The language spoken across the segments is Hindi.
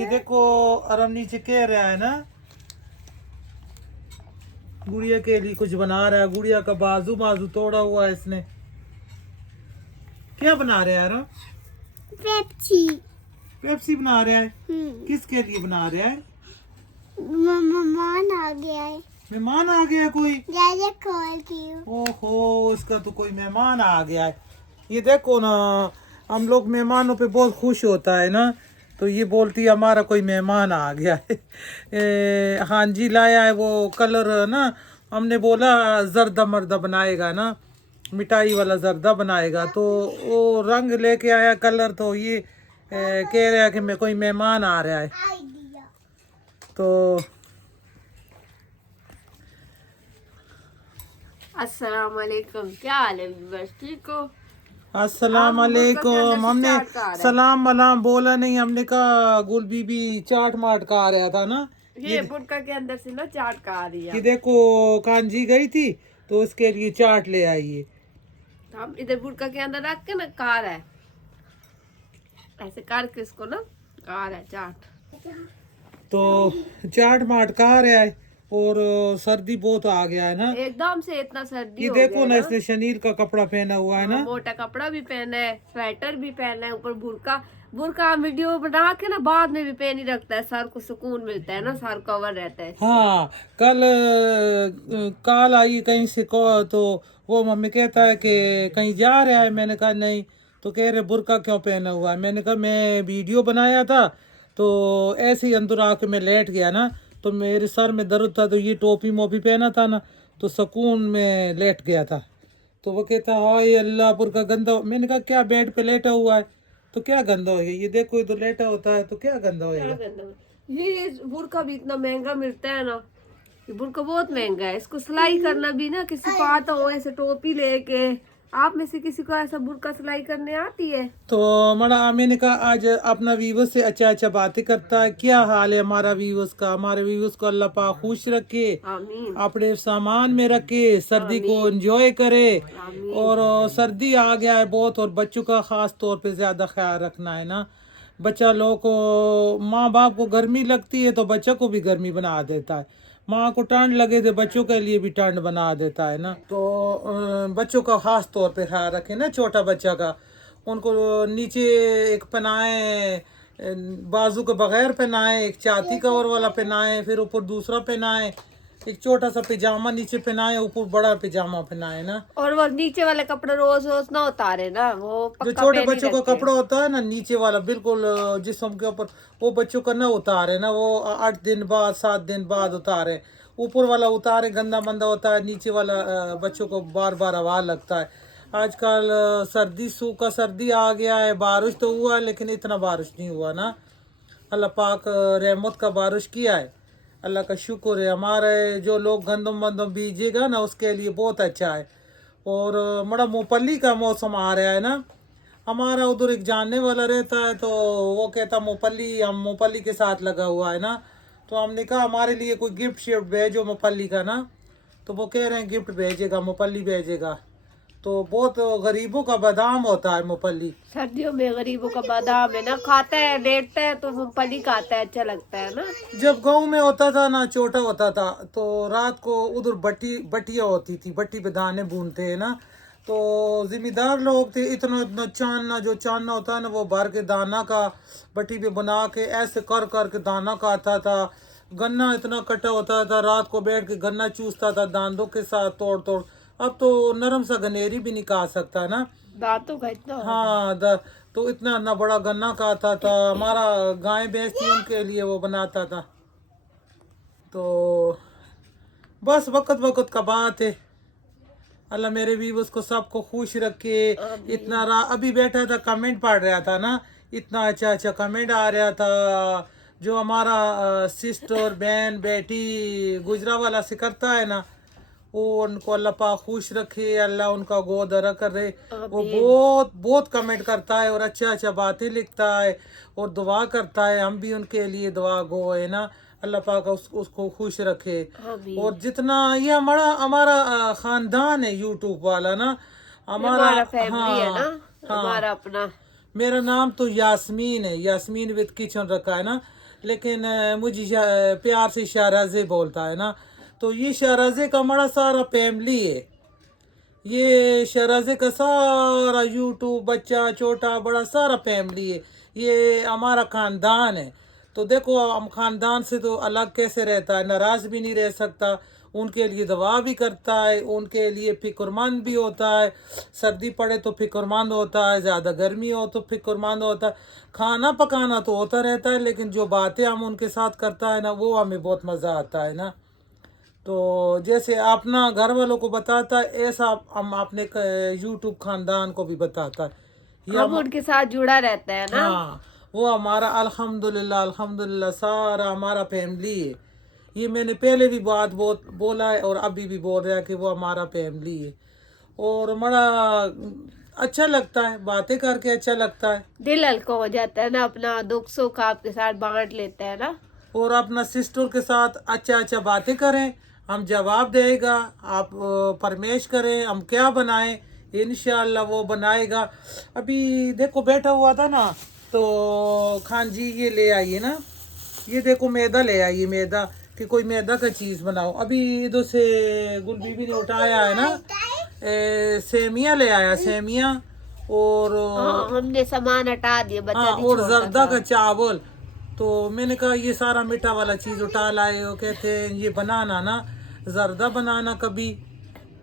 ये देखो आराम नीचे कह रहा है ना, गुड़िया के लिए कुछ बना रहा है। गुड़िया का बाजू बाजू तोड़ा हुआ है इसने। क्या बना रहा है आराम? पेप्सी। पेप्सी बना रहा है। किसके लिए बना रहा है? मेहमान आ गया है। मेहमान आ गया कोई? जैसे कॉल की। ओहो, इसका तो कोई मेहमान आ गया है। ये देखो ना, हम लोग मेहमानों पे बहुत खुश होता है ना, तो ये बोलती है हमारा कोई मेहमान आ गया है। हाँ जी लाया है वो कलर ना, हमने बोला जर्दा मर्दा बनाएगा ना, मिठाई वाला जर्दा बनाएगा, तो वो रंग लेके आया कलर, तो ये कह रहा है कि मैं कोई मेहमान आ रहा है। तो अस्सलाम वालेकुम, क्या हाल है? बस ठीक हो? अस्सलाम वालेकुम। हमने सलाम वलाम बोला नहीं, हमने कहा गुल बीबी चाट माट का आ रहा था ना। ये बुटका के अंदर से ना चाट का आ रही है। ये देखो कांजी गई थी तो उसके लिए चाट ले आई है। हम इधर बुटका के अंदर रख के ना कार है, ऐसे करके इसको ना कार है चाट। तो चाट माट का आ रहा है, और सर्दी बहुत आ गया है ना एकदम से, इतना सर्दी ये हो देखो गया ना, ना। इसने शनील का कपड़ा पहना हुआ है ना। मोटा कपड़ा भी पहना है, स्वेटर भी पहना है, ऊपर बुरका। बुरका वीडियो बना के ना बाद में भी पहन ही रखता है, सर को सुकून मिलता है ना, सर कवर रहता है। हाँ, कल कॉल आई कहीं से तो वो मम्मी कहता है कि कहीं जा रहा है। मैंने कहा नहीं, तो कह रहे बुर्का क्यों पहना हुआ है। मैंने कहा मैं वीडियो बनाया था, तो ऐसे ही अंदर आके मैं लेट गया ना, तो मेरे सर में दर्द था, तो ये टोपी मोपी पहना था ना, तो सुकून में लेट गया था। तो वो कहता हाय अल्लाह बुर्का गंदा मैंने कहा क्या बेड पे लेटा हुआ है तो क्या गंदा होगा? ये देखो इधर लेटा होता है तो क्या गंदा होएगा? ये बुरका भी इतना महंगा मिलता है ना, ये बुरका बहुत महंगा है। इसको सिलाई करना भी ना, किसी को आता हो ऐसे टोपी लेके, आप में से किसी को ऐसा बुरका सिलाई करने आती है? तो मड़ा मैंने कहा आज अपना व्यूवर्स से अच्छा अच्छा बातें करता है। क्या हाल है हमारा व्यूवर्स का? हमारे व्यूवर्स को अल्लाह पाक खुश रखे, आमीन अपने सामान में रखे, सर्दी को एंजॉय करे। आमीन। और सर्दी आ गया है बहुत, और बच्चों का खास तौर पे ज्यादा ख्याल रखना है ना। बच्चा लोग को, माँ बाप को गर्मी लगती है तो बच्चा को भी गर्मी बना देता है, माँ को ठंड लगे तो बच्चों के लिए भी ठंड बना देता है ना। तो बच्चों का खास तौर पे ख्याल रखें ना, छोटा बच्चा का। उनको नीचे एक पहनाए, बाजू के बगैर पहनाए, एक छाती कवर वाला पहनाए, फिर ऊपर दूसरा पहनाए, एक छोटा सा पिजामा नीचे पहनाए, ऊपर बड़ा पिजामा पहनाए ना। और वो नीचे वाले कपड़े रोज रोज ना उतारे ना, वो जो पक्का छोटे पहन ही बच्चों का रखे। कपड़ा होता है ना नीचे वाला बिल्कुल जिस्म के ऊपर, वो बच्चों का ना उतारे ना, वो 8 दिन बाद 7 दिन बाद उतारे। ऊपर वाला उतारे गंदा मंदा होता है, नीचे वाला बच्चों को बार बार हवा लगता है। आजकल सर्दी सूखा सर्दी आ गया है, बारिश तो हुआ है लेकिन इतना बारिश नहीं हुआ ना। अल्लाह पाक रहमत का बारिश किया है, अल्लाह का शुक्र है। हमारे जो लोग गंदम वंदम बीजेगा ना उसके लिए बहुत अच्छा है। और बड़ा मूंगफली का मौसम आ रहा है ना, हमारा उधर एक जानने वाला रहता है, तो वो कहता मूंगफली, हम मूंगफली के साथ लगा हुआ है ना, तो हमने कहा हमारे लिए कोई गिफ्ट शिफ्ट भेजो मूंगफली का ना, तो वो कह रहे हैं गिफ्ट भेजेगा, मूंगफली भेजेगा। तो बहुत गरीबों का बादाम होता है मूंगफली। सर्दियों में गरीबों का बादाम है ना, खाता है लेटता है तो मूंगफली खाता है, अच्छा लगता है ना। जब गांव में होता था ना, छोटा होता था, तो रात को उधर बटिया होती थी, बट्टी पे दाने भूनते हैं ना, तो जिम्मेदार लोग थे, इतना इतना चानना, जो चानना होता है ना, वो भर के दाना का बट्टी पे बना के ऐसे कर कर के दाना खाता था। गन्ना इतना कटा होता था, रात को बैठ के गन्ना चूसता था दांतों के साथ तोड़ तोड़। अब तो नरम सा गनेरी भी निकाल सकता है ना। दांतों का इतना हाँ तो इतना ना बड़ा गन्ना खाता था। हमारा गाय भैंस थी, उनके लिए वो बनाता था। तो बस वक्त वक्त का बात है। अल्लाह मेरे व्यूवर्स को सबको खुश रखे। इतना अभी बैठा था कमेंट पढ़ रहा था ना, इतना अच्छा अच्छा कमेंट आ रहा था। जो हमारा सिस्टर बहन बेटी गुजरावाला से करता है ना, वो उनको अल्लाह पाक खुश रखे, अल्लाह उनका गोद दरा करे। वो बहुत बहुत कमेंट करता है और अच्छा अच्छा बातें लिखता है और दुआ करता है। हम भी उनके लिए दुआ गो है ना, अल्लाह पाक उसको खुश रखे। और जितना ये हमारा हमारा खानदान है यूट्यूब वाला ना, हमारा फैमिली है ना, हाँ हमारा अपना। मेरा नाम तो यास्मीन है, यास्मीन विद किचन रखा है ना, लेकिन मुझे प्यार से शहराजे बोलता है ना। तो ये शहराजे का बड़ा सारा फैमिली है, ये शहराजे का सारा यूट्यूब बच्चा छोटा बड़ा सारा फैमिली है, ये हमारा ख़ानदान है। तो देखो हम ख़ानदान से तो अलग कैसे रहता है, नाराज़ भी नहीं रह सकता, उनके लिए दवा भी करता है, उनके लिए फ़िक्रमंद भी होता है, सर्दी पड़े तो फ़िक्रमंद होता है, ज़्यादा गर्मी हो तो फ़िक्रमंद होता है। खाना पकाना तो होता रहता है, लेकिन जो बातें हम उनके साथ करता है ना, वो हमें बहुत मज़ा आता है ना। तो जैसे अपना घर वालों को बताता है, ऐसा हम अपने यूट्यूब ख़ानदान को भी बताता है। ये हम उनके साथ जुड़ा रहता है ना। हाँ, वो हमारा अल्हम्दुलिल्लाह अल्हम्दुलिल्लाह सारा हमारा फैमिली है। ये मैंने पहले भी बात बहुत बोला है और अभी भी बोल रहा है कि वो हमारा फैमिली है। और बड़ा अच्छा लगता है, बातें करके अच्छा लगता है। दिल हल्का हो जाता है ना, अपना दुख सुख आपके साथ बांट लेते हैं ना। और अपना सिस्टर के साथ अच्छा अच्छा बातें करें, हम जवाब देगा, आप फरमाइश करें हम क्या बनाएं, इंशाल्लाह वो बनाएगा। अभी देखो बैठा हुआ था ना, तो खान जी ये ले आइए ना, ये देखो मैदा ले आइए, मैदा कि कोई मैदा का चीज़ बनाओ। अभी इधर से गुल बीबी ने उठाया है ना, सेमिया ले आया, सेमिया और हाँ, हमने सामान हटा दिया, बच्चा हाँ नहीं और छोड़ता जर्दा था। का चावल। तो मैंने कहा ये सारा मीठा वाला चीज़ उठा लाए हो, कहते हैं ये बनाना ना, जर्दा बनाना, कभी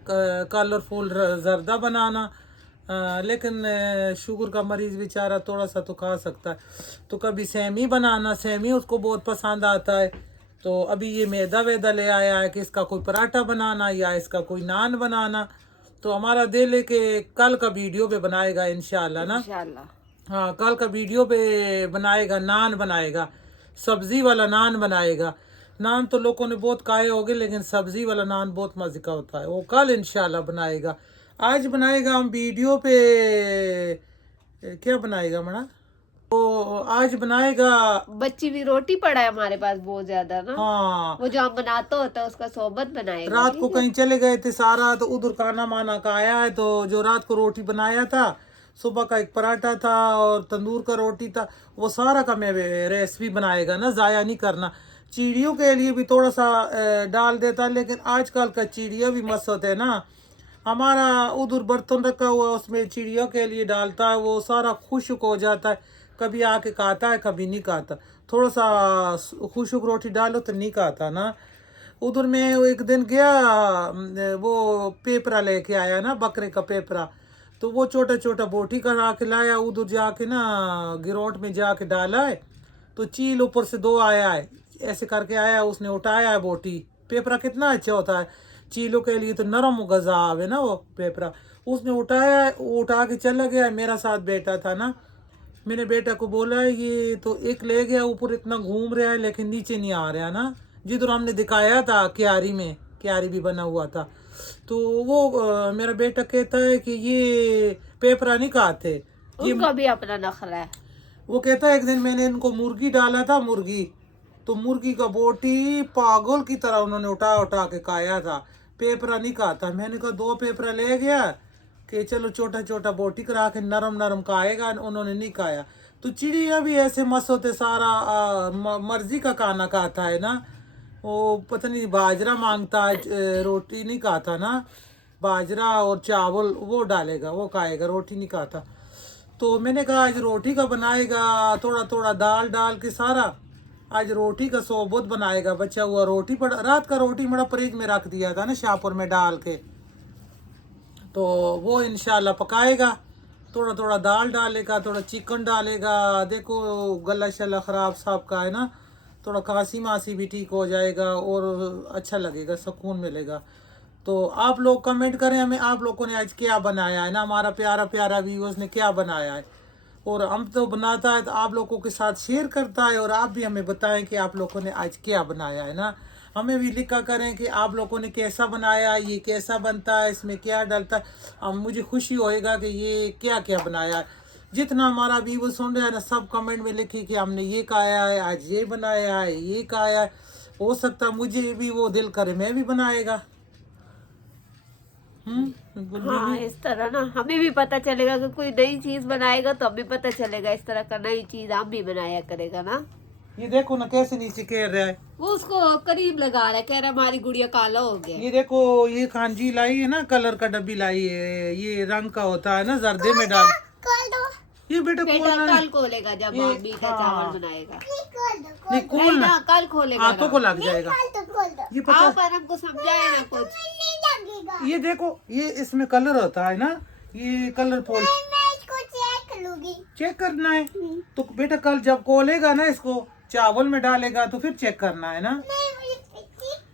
कलरफुल जर्दा बनाना। लेकिन शुगर का मरीज़ बेचारा थोड़ा सा तो खा सकता है। तो कभी सेमी बनाना, सेमी उसको बहुत पसंद आता है। तो अभी ये मैदा वैदा ले आया है कि इसका कोई पराठा बनाना या इसका कोई नान बनाना। तो हमारा दिल है कि कल का वीडियो पे बनाएगा इंशाल्लाह ना। इंशाल्लाह। हाँ कल का वीडियो पे बनाएगा, नान बनाएगा, सब्जी वाला नान बनाएगा। नान तो लोगों ने बहुत खाए होंगे, लेकिन सब्जी वाला नान बहुत मज़े का होता है, वो कल इंशाल्लाह बनाएगा। आज बनाएगा हम वीडियो पे क्या बनाएगा मना, तो आज बनाएगा। बच्ची भी रोटी पड़ा है हमारे पास बहुत ज्यादा ना। हाँ वो जो हम बनाते होता है उसका सोबत बनाएगा। रात को ठीक है। कहीं चले गए थे सारा, तो उधर खाना माना का आया है, तो जो रात को रोटी बनाया था, सुबह का एक पराठा था और तंदूर का रोटी था, वो सारा का मैं रेसिपी बनाएगा ना, ज़ाया नहीं करना। चिड़ियों के लिए भी थोड़ा सा डाल देता, लेकिन आजकल का चिड़िया भी मस्त होते हैं ना। हमारा उधर बर्तन रखा हुआ उसमें चिड़ियों के लिए डालता है, वो सारा खुश्क हो जाता है, कभी आके खाता है कभी नहीं खाता। थोड़ा सा खुश्क रोटी डालो तो नहीं खाता ना। उधर मैं एक दिन गया, वो पेपरा लेके आया ना, बकरे का पेपरा। तो वो छोटा छोटा बोटी करा के लाया, उधर जाके ना गिरोट में जाके डाला है, तो चील ऊपर से दो आया है, ऐसे करके आया, उसने उठाया है बोटी। पेपरा कितना अच्छा होता है, चीलों के लिए तो नरम गजा है ना वो पेपरा। उसने उठाया है, वो उठा के चला गया, मेरा साथ बेटा था ना। मैंने बेटा को बोला ये तो एक ले गया, ऊपर इतना घूम रहा है लेकिन नीचे नहीं आ रहा ना, जिधर हमने दिखाया था क्यारी में, क्यारी भी बना हुआ था। तो वो मेरा बेटा कहता है कि ये पेपरा नहीं खाते ये। उनका भी अपना नखरा है। वो कहता है एक दिन मैंने इनको मुर्गी डाला था, मुर्गी, तो मुर्गी का बोटी पागल की तरह उन्होंने उठा उठा के खाया था, पेपरा नहीं खाता। मैंने कहा दो पेपरा ले गया कि चलो छोटा छोटा बोटी करा के नरम नरम खाएगा, उन्होंने नहीं खाया। तो चिड़िया भी ऐसे मस्त होते, सारा मर्जी का खाना खाता है ना। वो पता नहीं बाजरा मांगता है, रोटी नहीं खाता ना, बाजरा और चावल वो डालेगा, वो खाएगा, रोटी नहीं खाता। तो मैंने कहा आज रोटी का बनाएगा, थोड़ा थोड़ा दाल डाल के सारा, आज रोटी का सोबत बनाएगा। बचा हुआ रोटी पड़ा, रात का रोटी मेरा फ्रिज में रख दिया था ना शाहपुर में डाल के, तो वो इंशाल्लाह पकाएगा। थोड़ा थोड़ा दाल डालेगा, थोड़ा चिकन डालेगा। देखो गला शला ख़राब साहब का है ना, थोड़ा खांसी मासी भी ठीक हो जाएगा और अच्छा लगेगा, सुकून मिलेगा। तो आप लोग कमेंट करें हमें, आप लोगों ने आज क्या बनाया है ना, हमारा प्यारा प्यारा व्यूअर्स ने क्या बनाया है। और हम तो बनाता है तो आप लोगों के साथ शेयर करता है, और आप भी हमें बताएं कि आप लोगों ने आज क्या बनाया है ना। हमें भी लिखा करें कि आप लोगों ने कैसा बनाया, ये कैसा बनता है, इसमें क्या डलता है। अब मुझे खुशी होएगा कि ये क्या क्या बनाया है। जितना हमारा व्यूअर सुन रहा है ना, सब कमेंट में लिखी कि हमने ये खाया है, आज ये बनाया है, ये खाया है। हो सकता है मुझे भी वो दिल करे मैं भी बनाएगा। हाँ, इस तरह ना हमें भी पता चलेगा कि कोई नई चीज बनाएगा तो हमें पता चलेगा इस तरह का नई चीज हम भी बनाया करेगा ना। ये देखो ना कैसे नीचे कह रहा है। वो उसको करीब लगा रहा है, कह रहा है हमारी गुड़िया काला हो गया। ये देखो ये कांजी लाई है ना, कलर का डब्बी लाई है, ये रंग का होता है ना, जर्दे में डाल। खोल दो। ये बेटा बेटा खोलना कल खोलेगा जब ये- मम्मी का हाँ। चावल बनाएगा। खोल दो। नहीं नहीं खोलना, ना, कल खोलेगा हाथों को लग जाएगा। खोल दो। ये आओ पता, पर हमको समझाए ना कुछ। नहीं लगेगा। ये देखो ये इसमें कलर होता है ना, ये कलर पोल मैं इसको चेक करूंगी। चेक करना है। तो बेटा कल जब खोलेगा ना, इसको चावल में डालेगा तो फिर चेक करना है ना। नहीं मुझे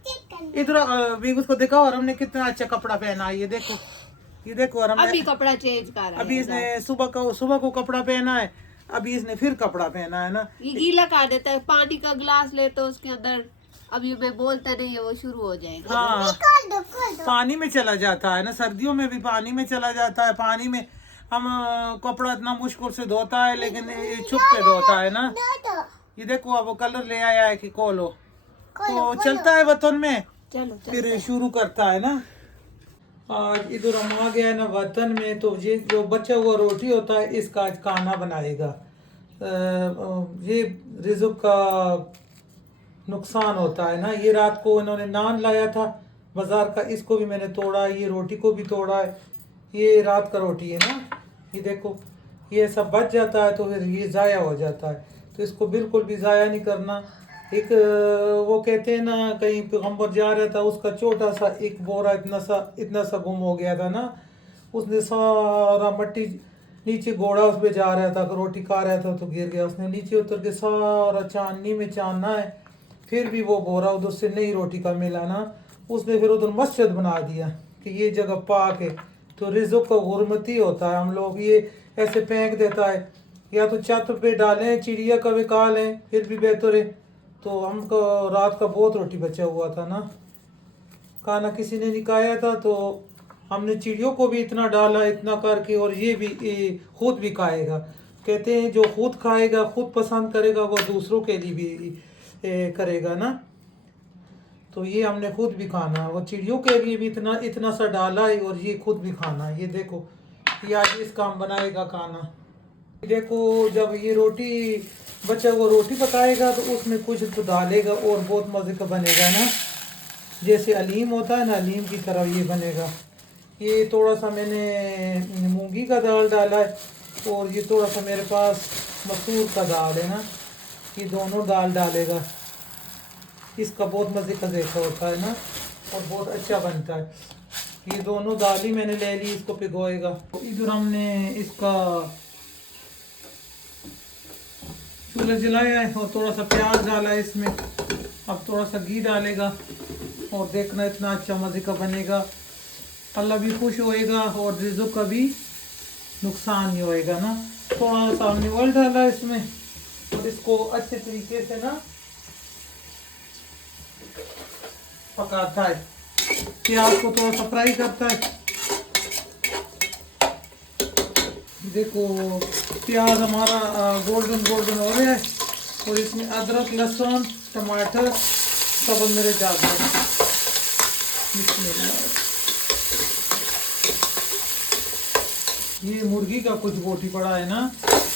चेक करना। इधर भी उसको दिखाओ, और हमने कितना अच्छा कपड़ा पहना है। ये देखो, ये देखो, और हमने अभी कपड़ा चेंज कर रहा अभी है। इसने सुबह को कपड़ा पहना है, अभी इसने फिर कपड़ा पहना है ना। ये गीला कर देता है, पानी का गिलास ले तो उसके अंदर अभी मैं बोलता नहीं है वो शुरू हो जाएगा। हाँ खोल दो खोल दो। पानी में चला जाता है ना, सर्दियों में भी पानी में चला जाता है। पानी में हम कपड़ा इतना मुश्किल से धोता है, लेकिन ये छुप के धोता है ना। दो दो। ये देखो अब कलर ले आया है कि खोलो, खोलो, तो चलता है वतन में, चलो फिर शुरू करता है ना। आज इधर हम आ गया है ना वतन में, तो ये जो बचा हुआ रोटी होता है इसका आज खाना बनाएगा। ये रिज़्क़ का नुकसान होता है ना। ये रात को इन्होंने नान लाया था बाजार का, इसको भी मैंने तोड़ा, ये रोटी को भी तोड़ा है। ये रात का रोटी है ना, ये देखो ये सब बच जाता है तो फिर ये ज़ाया हो जाता है, तो इसको बिल्कुल भी ज़ाया नहीं करना। एक वो कहते हैं ना, कहीं पैगम्बर जा रहा था, उसका छोटा सा एक बोरा इतना सा गुम हो गया था ना, उसने सारा मट्टी नीचे घोड़ा उस पर जा रहा था, रोटी खा रहा था तो गिर गया, उसने नीचे उतर के सारा चांदनी में चानना है, फिर भी वो बोरा उधर से नई रोटी का मिला ना। उसने फिर उधर मस्जिद बना दिया कि ये जगह पाक है। तो रिज़्क़ का गुरमती होता है, हम लोग ये ऐसे फेंक देता है, या तो छत पे डालें, चिड़िया का भी खा लें, फिर भी बेहतर है। तो हमको रात का बहुत रोटी बचा हुआ था ना, खाना किसी ने निकाया था, तो हमने चिड़ियों को भी इतना डाला इतना करके, और ये भी खुद भी खाएगा। कहते हैं जो खुद खाएगा, खुद पसंद करेगा, वो दूसरों के लिए भी करेगा ना। तो ये हमने खुद भी खाना, वो चिड़ियों के लिए भी इतना सा डाला है, और ये खुद भी खाना। ये देखो ये आज इस काम बनाएगा खाना। देखो जब ये रोटी बच्चा वो रोटी पकाएगा तो उसमें कुछ तो डालेगा और बहुत मज़े का बनेगा ना, जैसे अलीम होता है ना, अलीम की तरह ये बनेगा। ये थोड़ा सा मैंने मूंगी का दाल डाला है, और ये थोड़ा सा मेरे पास मसूर का दाल है ना, ये दोनों दाल डालेगा। इसका बहुत मज़े का जायका होता है ना, और बहुत अच्छा बनता है। ये दोनों दाल ही मैंने ले ली, इसको भिगोएगा। इधर हमने इसका चूल्हा जलाया है, और थोड़ा सा प्याज डाला है इसमें। अब थोड़ा सा घी डालेगा, और देखना इतना अच्छा मज़े का बनेगा। अल्लाह भी खुश होएगा, और रिज़्क़ का भी नुकसान नहीं होएगा ना। थोड़ा सा हमने ऑयल डाला है इसमें, और इसको अच्छे तरीके से ना पकाता है। प्याज को थोड़ा सा फ्राई करता है। देखो प्याज हमारा गोल्डन हो रहा है, और इसमें अदरक, लहसुन, टमाटर, सब मिर्च डाल दें। ये मुर्गी का कुछ बोटी पड़ा है ना,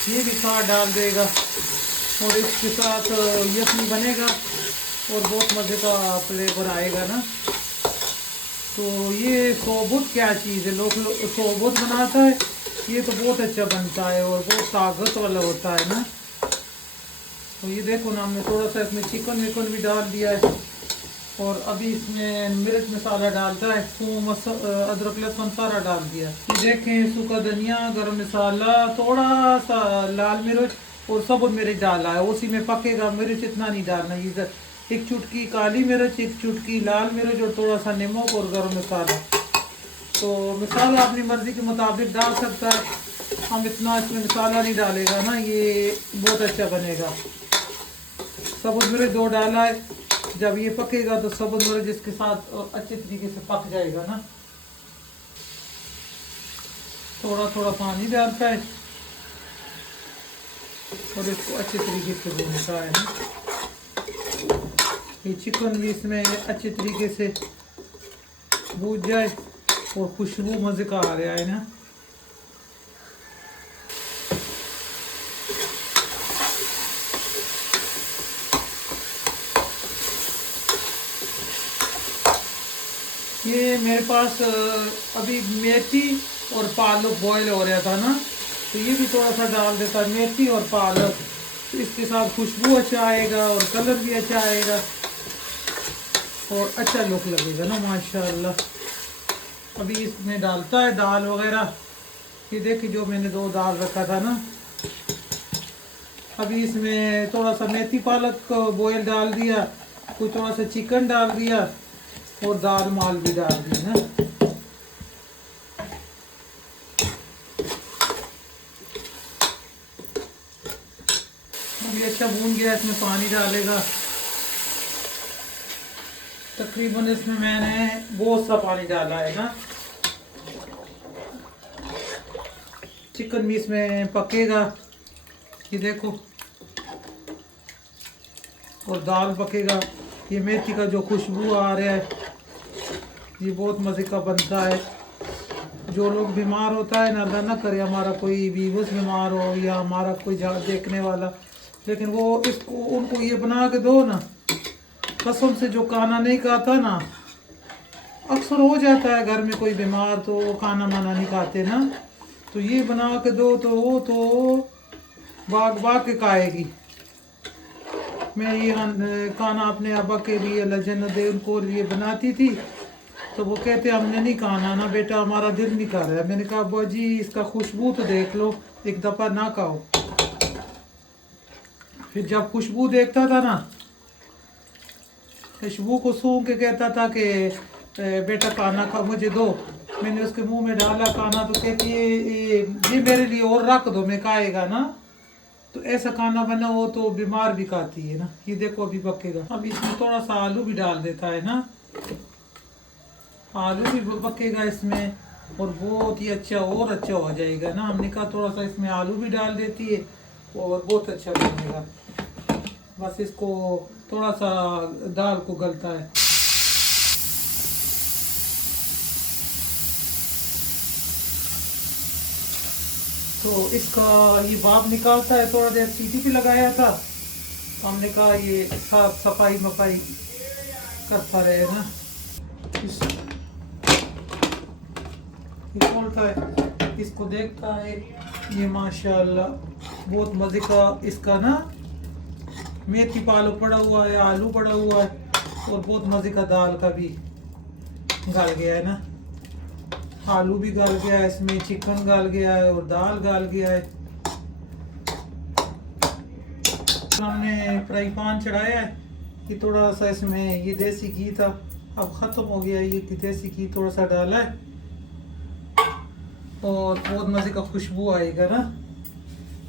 ये भी साथ डाल देगा, और इसके साथ यखनी बनेगा, और बहुत मज़े का फ्लेवर आएगा ना। तो ये सोबुत क्या चीज़ है, लोग सोबुत बनाता है, ये तो बहुत अच्छा बनता है, और बहुत ताकत वाला होता है ना। तो ये देखो ना, हमने थोड़ा सा इसमें चिकन विकन भी डाल दिया है, और अभी इसमें मिर्च मसाला डालता है, थूम, अदरक, लहसुन सारा डाल दिया। देखें सूखा धनिया, गरम मसाला, थोड़ा सा लाल मिर्च और सबूत मिर्च डाला है, उसी में पकेगा। मिर्च इतना नहीं डालना, ये एक चुटकी काली मिर्च, एक चुटकी लाल मिर्च, और थोड़ा सा नमक और गरम मसाला। तो मसाला अपनी मर्ज़ी के मुताबिक डाल सकता है, हम इतना इसमें मसाला नहीं डालेगा ना, ये बहुत अच्छा बनेगा। सबूत मिर्च 2 डाला है, जब ये पकेगा तो सबूत मिर्च इसके साथ अच्छे तरीके से पक जाएगा ना। थोड़ा थोड़ा पानी डालता है, और इसको अच्छे तरीके से भूनता है ना। ये चिकन भी इसमें अच्छे तरीके से भून जाए, और खुशबू मजे का आ रहा है ना। ये मेरे पास अभी मेथी और पालक बॉईल हो रहा था ना, तो ये भी थोड़ा सा डाल देता, मेथी और पालक, तो इसके साथ खुशबू अच्छा आएगा और कलर भी अच्छा आएगा और अच्छा लुक लगेगा ना माशाल्लाह। अभी इसमें डालता है दाल वगैरह, ये देखिए जो मैंने 2 दाल रखा था ना, अभी इसमें थोड़ा सा मेथी पालक बॉयल डाल दिया, कोई थोड़ा सा चिकन डाल दिया और दाल माल भी डाल दी ना। अभी अच्छा भून गया, इसमें पानी डालेगा, तकरीबन इसमें मैंने बहुत सा पानी डाला है ना। चिकन भी इसमें पकेगा, ये देखो, और दाल पकेगा। ये मेथी का जो खुशबू आ रहा है ये बहुत मज़े का बनता है। जो लोग बीमार होता है ना, अल्लाह ना करे हमारा कोई व्यूअर्स बीमार हो या हमारा कोई देखने वाला, लेकिन वो इसको उनको ये बना के दो ना, कसम से जो खाना नहीं खाता ना, अक्सर हो जाता है घर में कोई बीमार तो वो खाना माना नहीं खाते ना, तो ये बना के दो तो वो तो भाग भाग के खाएगी। मैं ये खाना अपने अब्बा के लिए, अल्लाह जन्नत दे उनको लिए बनाती थी, तो वो कहते हमने नहीं खाना ना बेटा, हमारा दिल नहीं कर रहा है। मैंने कहा अब्बा जी इसका खुशबू तो देख लो, एक दफ़ा ना खाओ। फिर जब खुशबू देखता था ना, खुशबू को सूंघ के कहता था कि बेटा खाना खा मुझे दो, मैंने उसके मुंह में डाला खाना तो कहती है ये मेरे लिए और रख दो, मैं खाएगा ना। तो ऐसा खाना बना हो तो बीमार भी खाती है ना। ये देखो अभी पकेगा, अब इसमें थोड़ा सा आलू भी डाल देता है ना, आलू भी पकेगा इसमें और बहुत ही अच्छा और अच्छा हो जाएगा ना। हमने कहा थोड़ा सा इसमें आलू भी डाल देती है और बहुत अच्छा बनेगा। बस इसको थोड़ा सा दाल को गलता है। तो इसका ये भाप निकालता है, थोड़ा देर सीटी भी लगाया था, तो हमने कहा ये साफ सफाई मफाई करता रहे ना। ये खोलता है, इसको देखता है, ये माशाल्लाह बहुत मज़े का इसका ना, मेथी पालक पड़ा हुआ है, आलू पड़ा हुआ है और बहुत मज़े का दाल का भी गल गया है ना। आलू भी गल गया है, इसमें चिकन गल गया है और दाल गल गया है। हमने फ्राई पैन चढ़ाया है, कि थोड़ा सा इसमें ये देसी घी था, अब ख़त्म हो गया, ये देसी घी थोड़ा सा डाला है और बहुत मज़े का खुशबू आएगा ना।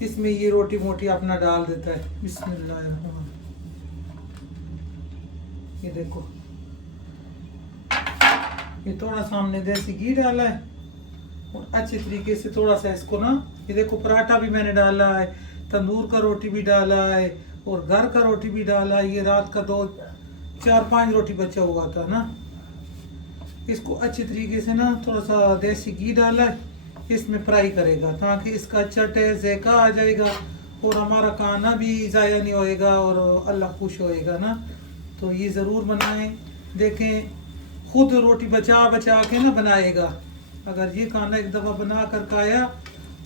इसमें ये रोटी मोटी अपना डाल देता है, बिस्मिल्लाह। ये देखो, ये थोड़ा सा हमने देसी घी डाला है और अच्छे तरीके से थोड़ा सा इसको ना, ये देखो पराठा भी मैंने डाला है, तंदूर का रोटी भी डाला है और घर का रोटी भी डाला है। ये रात का 2 4 5 रोटी बचा हुआ था ना। इसको अच्छे तरीके से ना थोड़ा सा देसी घी डाला है, इसमें फ्राई करेगा ताकि इसका अच्छा टेस्ट ज़ायका आ जाएगा और हमारा खाना भी ज़ाया नहीं होएगा और अल्लाह खुश होएगा ना। तो ये ज़रूर बनाएं, देखें खुद रोटी बचा बचा के ना बनाएगा। अगर ये खाना एक दफ़ा बना कर खाया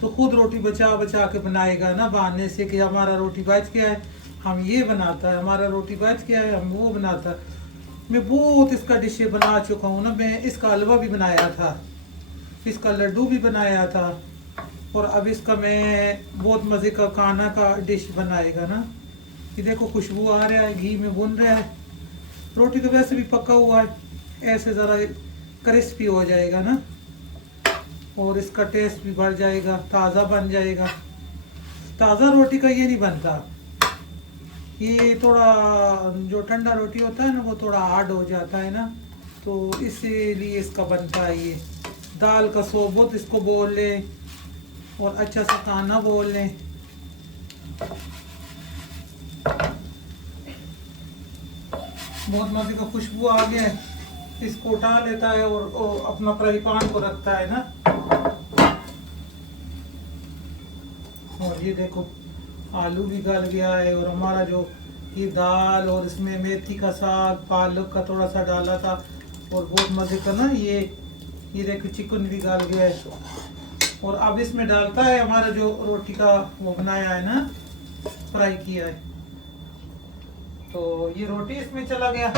तो खुद रोटी बचा बचा के बनाएगा ना, बहाने से कि हमारा रोटी बच गया है हम ये बनाता है, हमारा रोटी बच गया है हम वो बनाता है। मैं बहुत इसका डिशे बना चुका हूँ ना, मैं इसका हलवा भी बनाया था, इसका लड्डू भी बनाया था और अब इसका मैं बहुत मज़े का खाना का डिश बनाएगा ना। ये देखो खुशबू आ रहा है, घी में भुन रहा है, रोटी तो वैसे भी पका हुआ है, ऐसे ज़रा क्रिस्पी हो जाएगा ना और इसका टेस्ट भी बढ़ जाएगा, ताज़ा बन जाएगा। ताज़ा रोटी का ये नहीं बनता, ये थोड़ा जो ठंडा रोटी होता है ना वो थोड़ा हार्ड हो जाता है ना, तो इसीलिए इसका बनता है। ये दाल का सोबत इसको बोल लें और अच्छा सा खाना बोल लें। बहुत मज़े का खुशबू आ गया है, इसको उठा लेता है और अपना फ्राई पैन को रखता है ना। और ये देखो आलू भी गल गया है, और हमारा जो ये दाल और इसमें मेथी का साग पालक का थोड़ा सा डाला था और बहुत मज़े का ना, ये देखो चिकन भी गल गया है। और अब इसमें डालता है हमारा जो रोटी का वो बनाया है ना, फ्राई किया है, तो ये रोटी इसमें चला गया।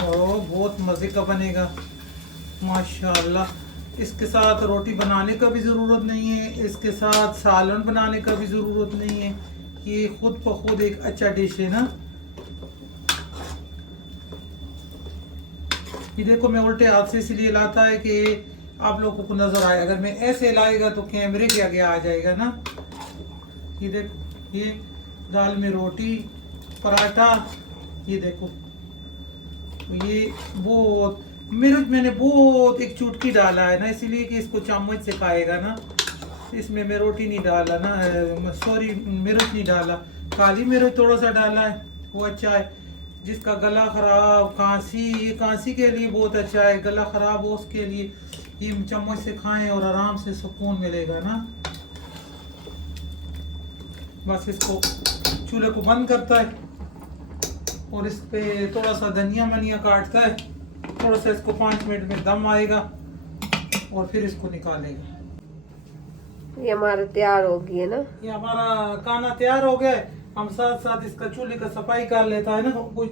ओ बहुत मज़े का बनेगा माशाल्लाह। इसके साथ रोटी बनाने का भी ज़रूरत नहीं है, इसके साथ सालन बनाने का भी ज़रूरत नहीं है, ये खुद ब खुद एक अच्छा डिश है ना। ये देखो मैं उल्टे हाथ से इसलिए लाता है कि आप लोगों को नज़र आए, अगर मैं ऐसे लाएगा तो कैमरे के आगे आ जाएगा ना। ये देखो ये दाल में रोटी पराठा, ये देखो ये बहुत मिर्च मैंने बहुत एक चुटकी डाला है ना, इसीलिए कि इसको चम्मच से खाएगा ना। इसमें मैं रोटी नहीं डाला ना, सॉरी मिर्च नहीं डाला, काली मिर्च थोड़ा सा डाला है, वो अच्छा है। जिसका गला ख़राब खांसी, ये खांसी के लिए बहुत अच्छा है, गला ख़राब हो उसके लिए ये चम्मच से खाएं और आराम से सुकून मिलेगा ना। बस इसको चूल्हे को बंद करता है और इस पे थोड़ा सा धनिया मनिया काटता है, थोड़ा सा इसको 5 मिनट में दम आएगा और फिर इसको निकालेगा। ये हमारा तैयार हो गया ना, ये हमारा खाना तैयार हो गया है। हम साथ साथ इसका चूल्हे का सफाई कर लेता है ना, कुछ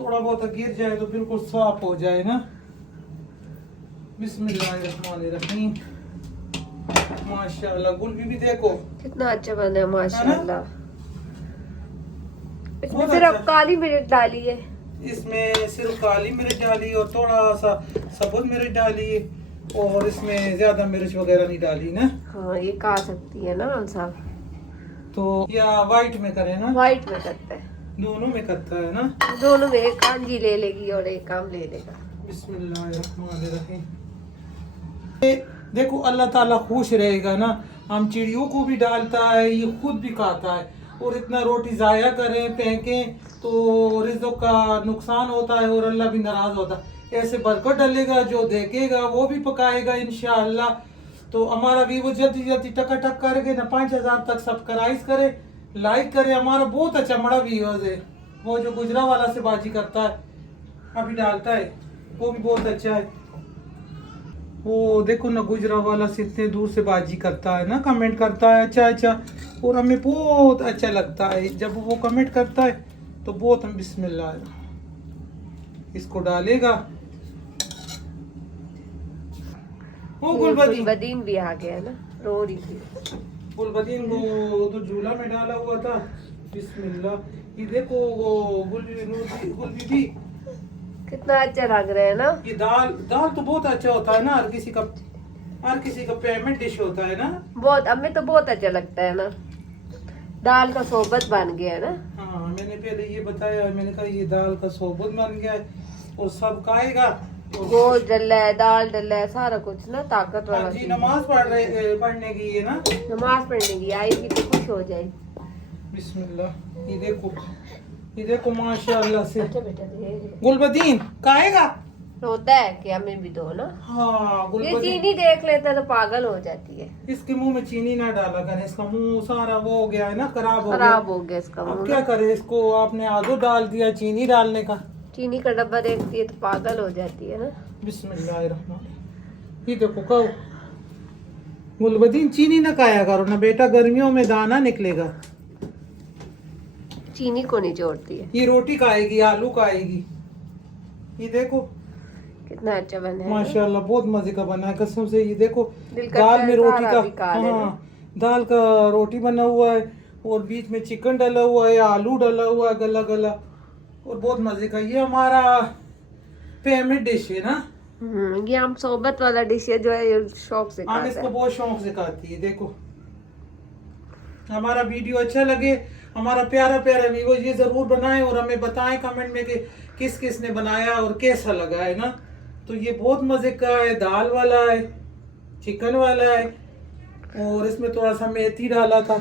थोड़ा बहुत गिर जाए तो बिल्कुल साफ हो जाए ना। बिस्मिल्लाहिर्रहमानिर्रहीम। माशाल्लाह गुलबी भी देखो कितना अच्छा बना है माशाल्लाह। इसमें बहुत सिर्फ अच्छा। काली मिर्च डाली है, इसमें सिर्फ काली मिर्च डाली और थोड़ा सा सब्ज मिर्च डाली और इसमें ज्यादा मिर्च वगैरह नहीं डाली ना। हाँ ये खा सकती है ना हम साहब। तो या वाइट में करें ना, व्हाइट में करते हैं, दोनों में करता है ना। दोनों में एक कांजी ले लेगी और एक काम ले लेगा। बिस्मिल्लाहिर्रहमानिर्रहीम। देखो अल्लाह ताला खुश रहेगा ना, हम चिड़ियों को भी डालता है, ये खुद भी खाता है, और इतना रोटी ज़ाया करें फेंकें तो रिज़्क़ का नुकसान होता है और अल्लाह भी नाराज़ होता है। ऐसे बरकत डलेगा, जो देखेगा वो भी पकाएगा इंशाअल्लाह। तो हमारा वीवो जल्दी जल्दी टक करके ना 5000 तक सब्सक्राइब करे, लाइक करे। हमारा बहुत अच्छा बड़ा व्यूअर्स है, वो जो गुजरा वाला से बाजी करता है अभी डालता है, वो भी बहुत अच्छा है। वो देखो ना गुजरा वाला से इतने दूर से बाजी करता है ना, कमेंट करता है अच्छा अच्छा, और हमें बहुत अच्छा लगता है जब वो कमेंट करता है तो बहुत। हम बिस्मिल्लाह इसको डालेगा। वो गुलबदीन भी आ गया ना, रो रही थी। गुलबदीन को तो झूला में डाला हुआ था। बिस्मिल्लाह ये देखो वो गुलबी भी कितना अच्छा लग रहा है ना। ये दाल तो बहुत अच्छा होता है ना, हर किसी का फेवरेट डिश होता है ना। बहुत हमें तो बहुत अच्छा लगता है ना, दाल का सोबत बन गया है ना। हाँ मैंने पहले ये बताया, मैंने कहा ये दाल का सोबत बन गया है और सब खाएगा। गोश्त डला है, दाल डला है, सारा कुछ ना ताकत वाला जी चीज़। नमाज पढ़ने की है ना, नमाज पढ़ने की आएगी तो खुश हो जाए। बिस्मिल्लाह ये देखो माशाअल्लाह से। अच्छा बेटा धीरे-धीरे। गुलबदीन खाएगा, रोता है कि हमें भी दो ना। हाँ ये गुलबदीन चीनी देख लेता है तो पागल हो जाती है। इसके मुंह में चीनी ना डाला करें, इसका मुंह सारा वो हो गया है ना, खराब हो गया इसका अब मुंह क्या ना। करे, इसको आपने आदू डाल दिया चीनी डालने का। चीनी का डब्बा देखती है तो पागल हो जाती है ना। बिस्मिल्लाहिर्रहमानिर्रहीम। ये देखो कहो गुलबदीन चीनी ना खाया करो ना बेटा, गर्मियों में दाना निकलेगा। चीनी को नहीं जोड़ती है। ये रोटी खाएगी, आलू खाएगी। ये देखो कितना अच्छा बना है ना? माशाल्लाह बहुत मजे का बना है कसम से। ये देखो दिल करता दाल है में रोटी सारा भी खा का, लेना। हाँ दाल का रोटी बना हुआ है और बीच में चिकन डाला हुआ है, आलू डाला हुआ है गला गला, और बहुत मजे का। ये हमारा फेवरेट डिश है ना। ये हम सोबत वाला डिश है जो है ये शौक से हम खाते इसको हैं। बहुत शौक से खाती है। देखो हमारा वीडियो अच्छा लगे, हमारा प्यारा प्यारा वीडियो ये जरूर बनाएं और हमें बताएं कमेंट में कि किस किस ने बनाया और कैसा लगा है ना। तो ये बहुत मजे का है, दाल वाला है, चिकन वाला है, और इसमें थोड़ा सा मेथी डाला था।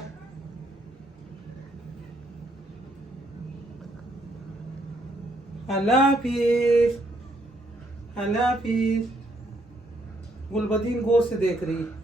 अल्लाह हाफिज, अल्लाह हाफिज। गुलबदीन गौर से देख रही है।